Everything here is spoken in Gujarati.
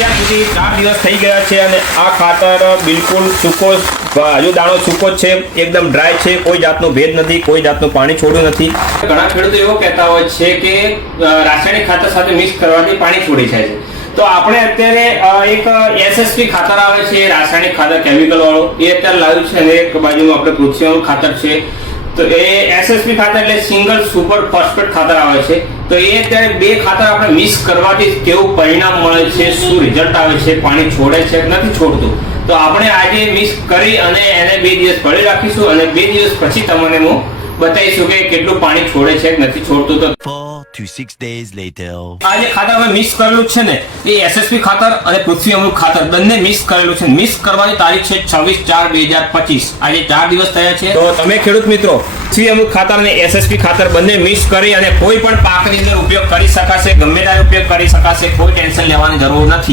અત્યાર સુધી 4 દિવસ થઈ ગયા છે અને આ ખાતર બિલકુલ સૂકો, હજુ દાણો સૂકો જ છે, એકદમ ડ્રાય છે, કોઈ જાતનો ભેજ નથી, કોઈ જાતનું પાણી છોડ્યું નથી. ઘણા ખેડૂતો એવો કહેતા હોય છે કે રાસાયણિક ખાતર સાથે મિક્સ કરવાથી પાણી છોડી જાય છે. તો આપણે અત્યારે એક એસએસપી ખાતર આવે છે, રાસાયણિક ખાતર કેમિકલ વાળું, એ અત્યારે લાવ્યું છે અને એક બાજુમાં આપણે પૃથ્વીનું ખાતર છે. તો એ એસએસપી ખાતર એટલે સિંગલ સુપર ફોસ્ફેટ ખાતર આવે છે. તો એ અત્યારે બે ખાતર આપણે મિક્સ કરવાથી કેવું પરિણામ મળે છે, શું રિઝલ્ટ આવે છે, પાણી છોડે છે કે નથી છોડતું, તો આપણે આજે મિક્સ કરી અને એને 2 દિવસ પડી રાખીશું અને 2 દિવસ પછી તમને હું બતાવીશું કે કેટલું પાણી છોડે છે કે નથી છોડતું. તો 4 to 6 days later. આ જે ખાતર અમે મિક્સ કરેલું છે ને, એ એસએસપી ખાતર અને પૃથ્વી અમૃત ખાતર બંને મિક્સ કરેલું છે. મિક્સ કરવાની તારીખ છે 26/4/2025. આજે 4 દિવસ થયા છે. તો તમે ખેડૂત મિત્રો પૃથ્વી અમૃત ખાતર અને એસએસપી ખાતર બંને મિક્સ કરી અને કોઈ પણ પાકની અંદર ઉપયોગ કરી શકાશે, ગમે ત્યારે ઉપયોગ કરી શકાશે, કોઈ ટેન્શન લેવાની જરૂર નથી.